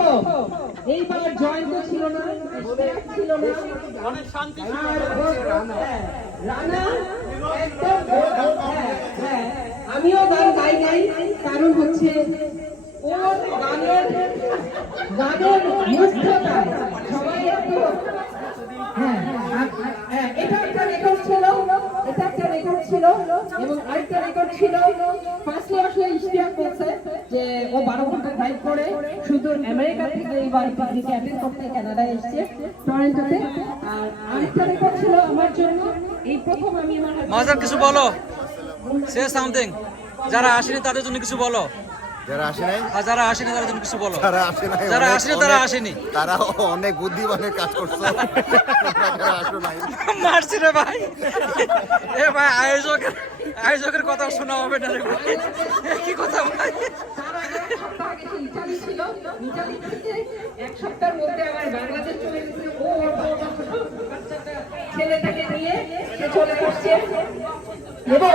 প্রথম এইবার জয়ন্ত ছিল না, ছিল না, অনেক শান্তি ছিল। রানা একদম হ্যাঁ, আমিও গান গাই নাই, কারণ হচ্ছে ওর গানের মুগ্ধতা সবাই একটু এটা একটা রেকর্ড ছিল, এটা একটা রেকর্ড ছিল এবং আরেকটা রেকর্ড ছিল। ফার্স্টে আসলে ইশতিয়াক বলছে যে ও 12 ঘন্টা ড্রাইভ করে শুধু আমেরিকা থেকে এইবার পিকনিকে অ্যাটেন্ড করতে কানাডায় এসেছে, টরন্টোতে। আর আরেকটা রেকর্ড ছিল আমার জন্য, এই প্রথম আমি আমার মজার কিছু বলো, সে সামথিং। যারা আসেনি তাদের জন্য কিছু বলো। যারা আসে নাই, আর যারা আসেনি তাদের জন্য কিছু বলো। যারা আসে নাই, যারা আসেনি তারা আসেনি, তারা অনেক বুদ্ধিমানের কাজ করছে। যারা আসে নাই মারছি রে ভাই। এ ভাই আয়োজকের কথা শোনা হবে না রে ভাই। কি কথা ভাই? ইতালি ছিল, ইতালি থেকে এক সপ্তাহের মধ্যে আমার বাংলাদেশ চলে গেছে। ও ছেলেটাকে নিয়ে সে চলে আসছে এবং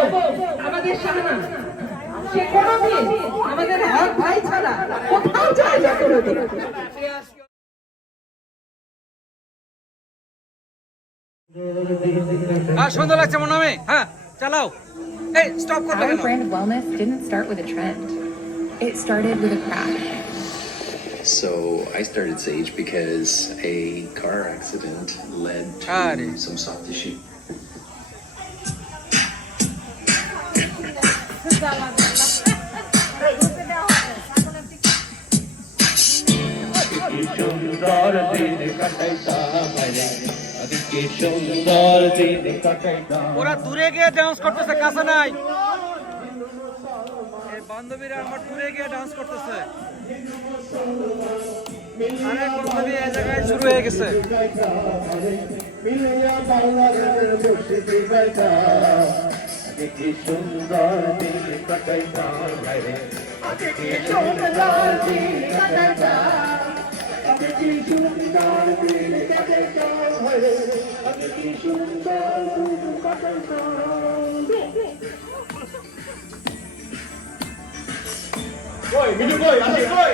আমাদের শাহানা সে কোনোদিন আমাদের হক ভাই ছাড়া কোথাও যায় না কোনোদিন। সুন্দর লাগছে মনে হয়। হ্যাঁ চালাও। এই স্টপ করবে Our কেন? brand of wellness didn't start with a trend. It started with a crash. So I started Sage because a car accident led to some soft tissue. ওরা দূরে গিয়ে ডান্স করতেছে, কাছে নাই। এই বান্ধবীরা আমার দূরে গিয়ে ডান্স করতেছে। আরেক বান্ধবী এই জায়গায় শুরু হয়ে গেছে। কই মিঠু কই, আসিস কই?